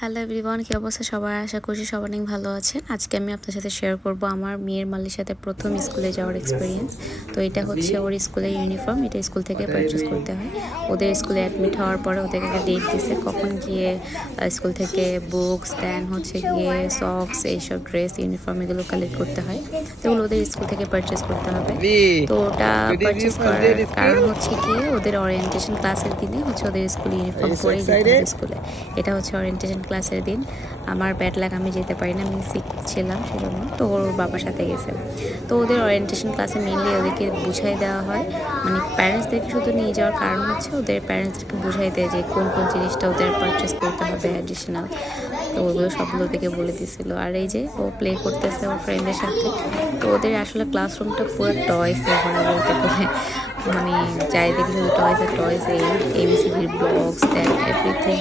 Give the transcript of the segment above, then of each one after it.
Hello everyone, কি অবস্থা সবার? আশা করছি সবাই অনেক ভালো আছেন। আজকে আমি আপনার সাথে শেয়ার করব আমার মেয়ের মালির সাথে প্রথম স্কুলে যাওয়ার এক্সপিরিয়েন্স। তো এটা হচ্ছে ওর স্কুলের ইউনিফর্ম, এটা স্কুল থেকে পারচেস করতে হয়। ওদের স্কুলে অ্যাডমিট হওয়ার পরে ওদেরকে একটা ডেট দিছে কখন গিয়ে স্কুল থেকে বুকস দেন হচ্ছে গিয়ে সক্স, এইসব ড্রেস ইউনিফর্ম এগুলো কালেক্ট করতে হয়। তো এগুলো ওদের স্কুল থেকে পারচেস করতে হবে। তো ওটা পারচেস করার কারণ হচ্ছে গিয়ে ওদের ওরিয়েন্টেশন ক্লাসের দিনে হচ্ছে ওদের স্কুল ইউনিফর্ম পরেই যেতে হবে স্কুলে। এটা হচ্ছে ওরিয়েন্টেশন ক্লাসের দিন। আমার ব্যাড লাক, আমি যেতে পারি না, আমি সিক ছিলাম সেজন্য। তো ওর বাবার সাথে গেছে। তো ওদের ওরিয়েন্টেশন ক্লাসে মেনলি ওদেরকে বুঝাই দেওয়া হয়, মানে প্যারেন্টসদেরকে শুধু নিয়ে যাওয়ার কারণ হচ্ছে ওদের প্যারেন্টসদেরকে বুঝাই দেয় যে কোন কোন জিনিসটা ওদের পারচেস করতে হবে অ্যাডিশনাল। তো ওগুলো সবগুলো ওদেরকে বলে দিয়েছিল। আর এই যে ও প্লে করতেছে ওর ফ্রেন্ডের সাথে। তো ওদের আসলে ক্লাসরুমটা পুরো টয়সে ভরা বলতে গেলে, মানে যাই দেখি শুধু টয়স, এই এবিসিডির ব্লগস দেন এভরিথিং,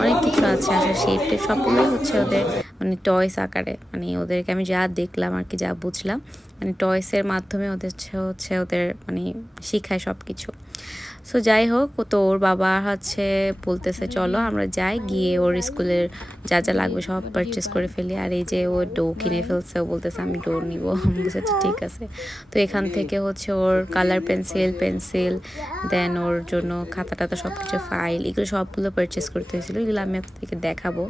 অনেক কিছু আছে। আসলে শেপ টেপ সবগুলোই হচ্ছে ওদের মানে টয়স আকারে। মানে ওদেরকে আমি যা দেখলাম আর কি, যা বুঝলাম, মানে টয়সের মাধ্যমে ওদের হচ্ছে ওদের মানে শিখায় সব কিছু। সো যাই হোক, তো ওর বাবা হচ্ছে বলতেছে চলো আমরা যাই, গিয়ে ওর স্কুলের যা যা লাগবে সব পারচেস করে ফেলি। আর এই যে ও ডো কিনে ফেলছে, ও বলতেছে আমি ডো নিব। আমি বলছি আচ্ছা ঠিক আছে। তো এখান থেকে হচ্ছে ওর কালার পেন্সিল দেন ওর জন্য খাতা টাতা সব কিছু, ফাইল, এগুলো সবগুলো পারচেস করতে হয়েছিল। এগুলো আমি আপনাদেরকে দেখাবো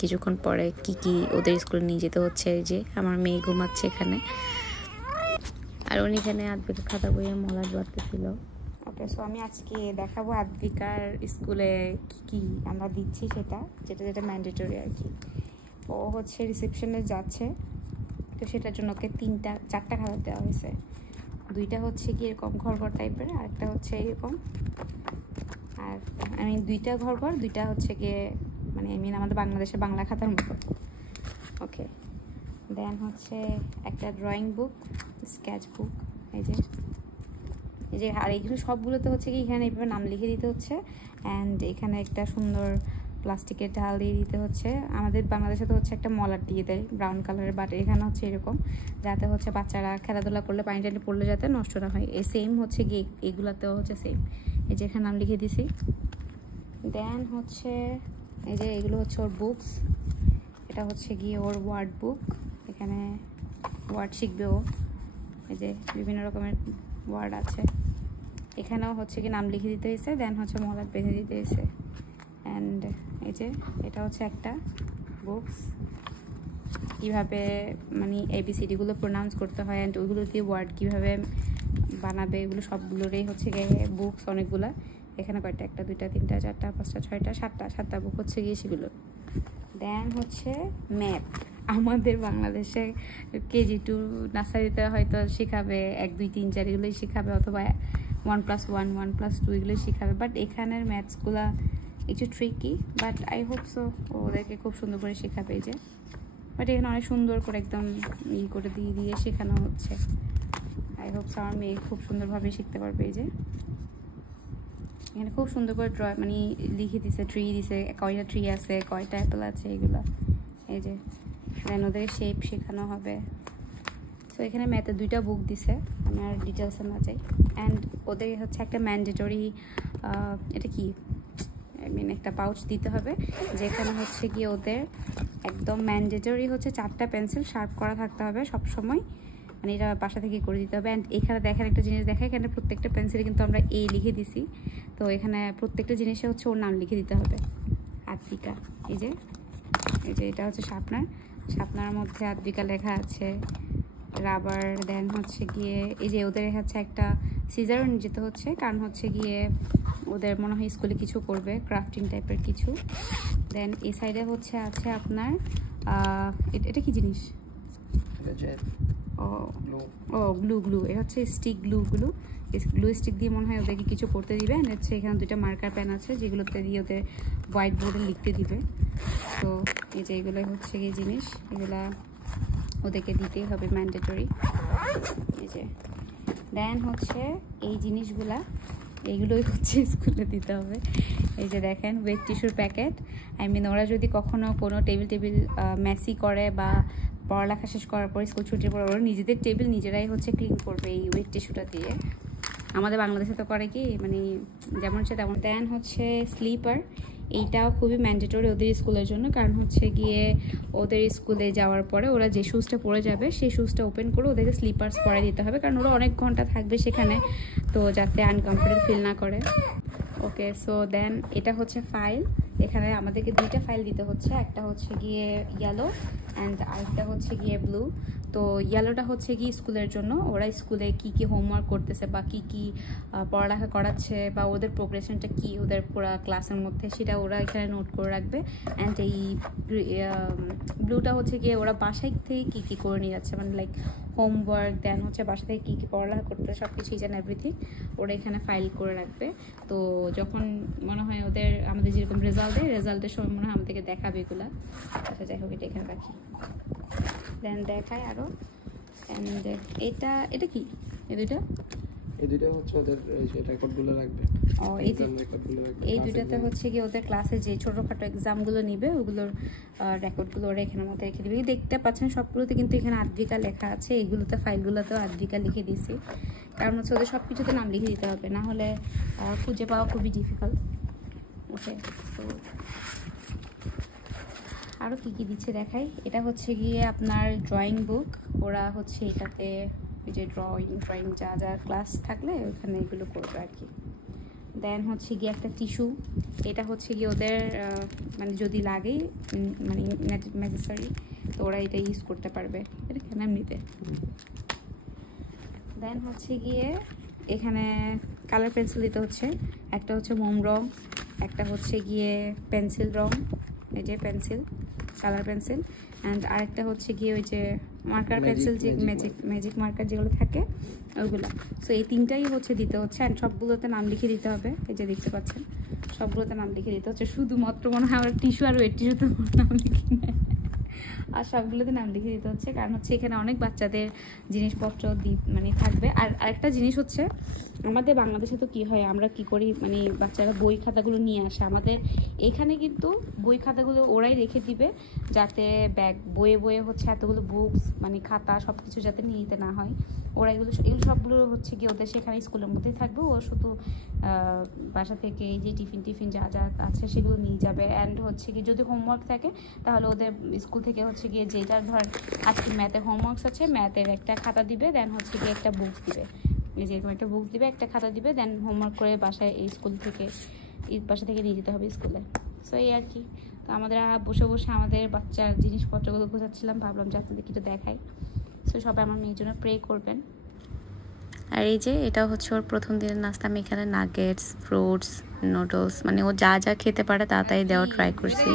কিছুক্ষণ পরে কি কি ওদের স্কুলে নিয়ে যেতে হচ্ছে। এই যে আমার মেয়ে ঘুমাচ্ছে এখানে, আর উনি এখানে আদ্বিকার খাতা বইয়ে মলাট বাঁধতেছিল। ওকে, সো আমি আজকে দেখাবো আদ্বিকার স্কুলে কি কি আমরা দিচ্ছি, যেটা যেটা ম্যান্ডেটরি আর কি। ও হচ্ছে রিসেপশনে যাচ্ছে, তো সেটার জন্য ওকে চারটা খাতা দেওয়া হয়েছে। দুইটা হচ্ছে কি এরকম ঘর টাইপের, আরেকটা হচ্ছে এরকম, আর আমি দুইটা ঘর, দুইটা হচ্ছে গিয়ে মানে আমাদের বাংলাদেশের বাংলা খাতার মতো। ওকে, দেন হচ্ছে একটা ড্রয়িং বুক, স্কেচ বুক, এই যে আর এইগুলো সবগুলোতে হচ্ছে কি এখানে এইভাবে নাম লিখে দিতে হচ্ছে। অ্যান্ড এখানে একটা সুন্দর প্লাস্টিকের ঢাল দিয়ে দিতে হচ্ছে। আমাদের বাংলাদেশে তো হচ্ছে একটা মলাট দিয়ে দেয় ব্রাউন কালারের, বাট এখানে হচ্ছে এরকম, যাতে হচ্ছে বাচ্চারা খেলাধুলা করলে পানি টানি পড়লে যাতে নষ্ট না হয়। এই সেম হচ্ছে গিয়ে এগুলাতেও হচ্ছে সেম। এই যে এখানে নাম লিখে দিছি। দেন হচ্ছে এই যে এগুলো হচ্ছে ওর বুকস, এটা হচ্ছে গিয়ে ওর ওয়ার্ড বুক, এখানে ওয়ার্ড শিখবে ও। এই যে বিভিন্ন রকমের ওয়ার্ড আছে, এখানেও হচ্ছে কি নাম লিখে দিতে হয়েছে। দেন হচ্ছে মলাট বেঁধে দিতে হয়েছে। অ্যান্ড এই যে এটা হচ্ছে একটা বুকস, কীভাবে মানে ABCDগুলো প্রোনাউন্স করতে হয় অ্যান্ড ওইগুলো দিয়ে ওয়ার্ড কীভাবে বানাবে, এগুলো সবগুলোরই হচ্ছে গিয়ে বুকস অনেকগুলা। এখানে কয়টা, একটা দুইটা তিনটা চারটা পাঁচটা ছয়টা সাতটা বুক হচ্ছে গিয়ে সেগুলো। দেন হচ্ছে ম্যাথ, আমাদের বাংলাদেশে KG 2 নার্সারিতে হয়তো শেখাবে 1 2 3 4 এগুলোই শেখাবে, অথবা 1+1 1+2 এগুলোই শেখাবে। বাট এখানের ম্যাথসগুলা একটু tricky, but I hope so ওদেরকে খুব সুন্দর করে শেখাবে। এই যে বাট এখানে অনেক সুন্দর করে একদম করে দিয়ে শেখানো হচ্ছে। আই হোপ সো আমার মেয়ে খুব সুন্দরভাবে শিখতে পারবে। এই যে এখানে খুব সুন্দর করে মানে লিখে দিছে, ট্রি দিছে, কয়টা ট্রি আছে, কয়টা অ্যাপেল আছে, এগুলা। এই যে দেন ওদের শেপ শেখানো হবে। সো এখানে ম্যাথে 2টা বুক দিছে, আমি আর ডিটেলসে না যাই। অ্যান্ড ওদের হচ্ছে একটা ম্যান্ডেটরি, এটা কি একটা পাউচ দিতে হবে, যেখানে হচ্ছে গিয়ে ওদের একদম ম্যান্ডেটরি হচ্ছে 4টা পেন্সিল শার্প করা থাকতে হবে সব সময়, মানে এটা বাসা থেকে করে দিতে হবে। অ্যান্ড এখানে দেখার একটা জিনিস দেখায়, এখানে প্রত্যেকটা পেন্সিলে কিন্তু আমরা A লিখে দিছি। তো এখানে প্রত্যেকটা জিনিসে হচ্ছে ওর নাম লিখে দিতে হবে, আদ্বিকা। এই যে এটা হচ্ছে শার্পনার মধ্যে আদ্বিকা লেখা আছে, রাবার। দেন হচ্ছে গিয়ে এই যে ওদের হচ্ছে একটা সিজারও নিয়ে যেতে হচ্ছে, কারণ হচ্ছে গিয়ে ওদের মনে হয় স্কুলে কিছু করবে, ক্রাফটিং টাইপের কিছু। দেন এই সাইডে হচ্ছে আছে আপনার এটা কি জিনিস, ও গ্লু, এটা হচ্ছে স্টিক গ্লু স্টিক দিয়ে মনে হয় ওদেরকে কিছু করতে দিবে। হচ্ছে এখানে 2টা মার্কার পেন আছে, যেগুলোতে দিয়ে ওদের হোয়াইট বোর্ডে লিখতে দিবে। তো এই যে এগুলোই হচ্ছে এই জিনিস, এগুলা ওদেরকে দিতেই হবে ম্যান্ডেটরি। এই যে দেন হচ্ছে এই জিনিসগুলা, এইগুলোই হচ্ছে স্কুলে দিতে হবে। এই যে দেখেন ওয়েট টিস্যুর প্যাকেট। ওরা যদি কখনো কোনো টেবিল মেসি করে বা পড়ালেখা শেষ করার পর স্কুল ছুটির পর ওরা নিজেদের টেবিল নিজেরাই হচ্ছে ক্লিন করবে এই ওয়েট টিস্যুটা দিয়ে। আমাদের বাংলাদেশে তো করে কি মানে যেমন সে তেমন। দেন হচ্ছে স্লিপার, এইটাও খুবই ম্যান্ডেটরি ওদের স্কুলের জন্য, কারণ হচ্ছে গিয়ে ওদের স্কুলে যাওয়ার পরে ওরা যে শুজটা পরে যাবে সেই শুজটা ওপেন করে ওদেরকে স্লিপার্স পরে দিতে হবে, কারণ ওরা অনেক ঘন্টা থাকবে সেখানে, তো যাতে আনকমফোর্টেবল ফিল না করে। ওকে, সো দেন এটা হচ্ছে ফাইল। এখানে আমাদেরকে 2টা ফাইল দিতে হচ্ছে, একটা হচ্ছে গিয়ে ইয়েলো অ্যান্ড আরেকটা হচ্ছে গিয়ে ব্লু। তো ইয়েলোটা হচ্ছে গিয়ে স্কুলের জন্য, ওরা স্কুলে কি কি হোমওয়ার্ক করতেছে বা কি কি পড়ালেখা করাচ্ছে বা ওদের প্রোগ্রেশনটা কি ওদের পুরো ক্লাসের মধ্যে, সেটা ওরা এখানে নোট করে রাখবে। অ্যান্ড এই ব্লুটা হচ্ছে গিয়ে ওরা বাসায় থেকে কি কি করে নিয়ে যাচ্ছে, মানে লাইক হোমওয়ার্ক, দেন হচ্ছে বাসা থেকে কী কী পড়ালেখা করতে, সব কিছু ইজ অ্যান্ড এভরিথিং ওরা এখানে ফাইল করে রাখবে। তো যখন মনে হয় ওদের আমাদের যেরকম রেজাল্ট দেয়, রেজাল্টের সময় মনে হয় আমাদেরকে দেখাবে এগুলা। আচ্ছা যাই হোক, এটা এখানে রাখি, দেন দেখায় আরও। অ্যান্ড এটা কি এই দুইটা হচ্ছে ওদের রেকর্ডগুলো রাখবে। এই দুইটাতে হচ্ছে কি ওদের ক্লাসে যে ছোটখাটো এক্সামগুলো নিবে ওগুলোর রেকর্ডগুলো ওরা এখানের মধ্যে রেখে দিবে। দেখতে পাচ্ছেন সবগুলোতে কিন্তু এখানে আদ্বিকা লেখা আছে, এইগুলোতে ফাইলগুলোতেও আদ্বিকা লিখে দিয়েছি, কারণ হচ্ছে ওদের সব কিছুতে নাম লিখে দিতে হবে, না হলে খুঁজে পাওয়া খুবই ডিফিকাল্ট। ওকে, তো আরও কী কী দিচ্ছে দেখাই। এটা হচ্ছে গিয়ে আপনার ড্রয়িং বুক, ওরা হচ্ছে এটাতে যে ড্রয়িং যা যা ক্লাস থাকলে ওখানে এগুলো করবে আর কি। দেন হচ্ছে গিয়ে একটা টিস্যু, এটা হচ্ছে গিয়ে ওদের মানে যদি লাগে মানে নেসেসারি, তো ওরা এটা ইউজ করতে পারবে, এটা কেন এমনিতে। দেন হচ্ছে গিয়ে এখানে কালার পেন্সিল দিতে হচ্ছে, একটা হচ্ছে মোম রং, একটা হচ্ছে গিয়ে পেন্সিল রং, এই যে পেন্সিল, কালার পেন্সিল, অ্যান্ড আরেকটা হচ্ছে গিয়ে ওই যে মার্কার পেন্সিল, যে ম্যাজিক মার্কার যেগুলো থাকে ওইগুলো। সো এই 3টাই হচ্ছে দিতে হচ্ছে, অ্যান্ড সবগুলোতে নাম লিখে দিতে হবে, এই যে দেখতে পাচ্ছেন সবগুলোতে নাম লিখে দিতে হচ্ছে। শুধুমাত্র মনে হয় আমার টিস্যু আর ওয়েট টিস্যুতে নাম লিখে নেয়, আর সবগুলোতে নাম লিখে দিতে হচ্ছে, কারণ হচ্ছে এখানে অনেক বাচ্চাদের জিনিসপত্র মানে থাকবে। আর আরেকটা জিনিস হচ্ছে, আমাদের বাংলাদেশে তো কি হয়, আমরা কি করি, মানে বাচ্চারা বই খাতাগুলো নিয়ে আসে, আমাদের এখানে কিন্তু বই খাতাগুলো ওরাই রেখে দিবে, যাতে বইয়ে হচ্ছে এতগুলো বুকস মানে খাতা সব কিছু যাতে নিয়ে যেতে না হয়। ওরা এগুলো সবগুলো হচ্ছে কি ওদের সেখানে স্কুলের মধ্যেই থাকবে, ও শুধু বাসা থেকে এই যে টিফিন যা যা আছে সেগুলো নিয়ে যাবে। অ্যান্ড হচ্ছে কি যদি হোমওয়ার্ক থাকে তাহলে ওদের স্কুল থেকে হচ্ছে গিয়ে যেটার ধর আজকে ম্যাথের হোমওয়ার্কস আছে, ম্যাথের একটা খাতা দিবে, দেন হচ্ছে গিয়ে একটা বুকস দিবে, যেরকম একটা বুকস দিবে, একটা খাতা দিবে, দেন হোমওয়ার্ক করে বাসায় এই বাসা থেকে নিয়ে যেতে হবে স্কুলে। সো এই আর কি। তো আমরা বসে বসে আমাদের বাচ্চার জিনিসপত্রগুলো গোছাচ্ছিলাম, ভাবলাম যে আপনাদের কিছু দেখাই। সো সবাই আমার মেয়ের জন্য প্রে করবেন। আর এই যে এটা হচ্ছে ওর প্রথম দিনের নাস্তা, আমি এখানে নাগেটস, ফ্রুটস, নুডলস, মানে ও যা যা খেতে পারে তাড়াতাড়ি দেওয়া ট্রাই করছি।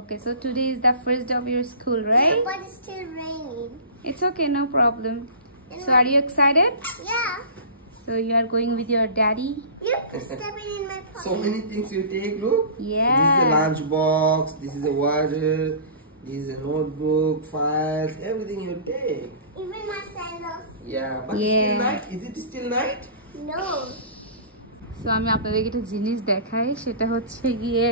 Okay, so today is the first day of your school, right? Yeah, but it's still raining. It's okay, no problem. So are you excited? Yeah. So you are going with your daddy? You're stepping in my pocket. So many things you take, look. Yeah. This is a lunch box, this is a water, this is a notebook, files, everything you take. Even my sandals. Yeah, but it's still night. Is it still night? No. So আমি আপনাদেরকে একটা জিনিস দেখাই, সেটা হচ্ছে গিয়ে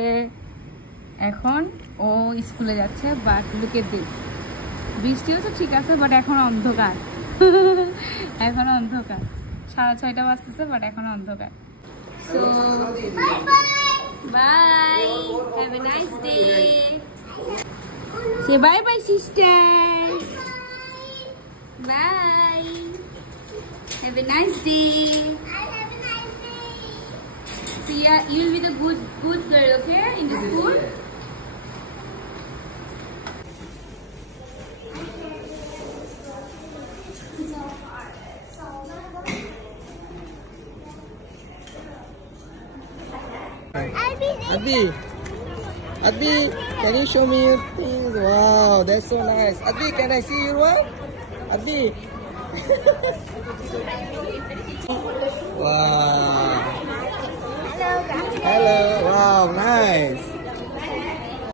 এখন ও স্কুলে যাচ্ছে, বাট লুক এট দিস, বৃষ্টি হচ্ছে ঠিক আছে, বাট এখন অন্ধকার, এখন অন্ধকার, 6:30 বাজতেছে, বাট এখন অন্ধকার। So bye, have a nice day, say bye bye sister, bye, have a nice day. So yeah, you'll be the good girl, okay, in the school. Adbi, can you show me your things? Wow, that's so nice. Adbi, can I see your one? Adbi. Wow. Hello. Wow, nice.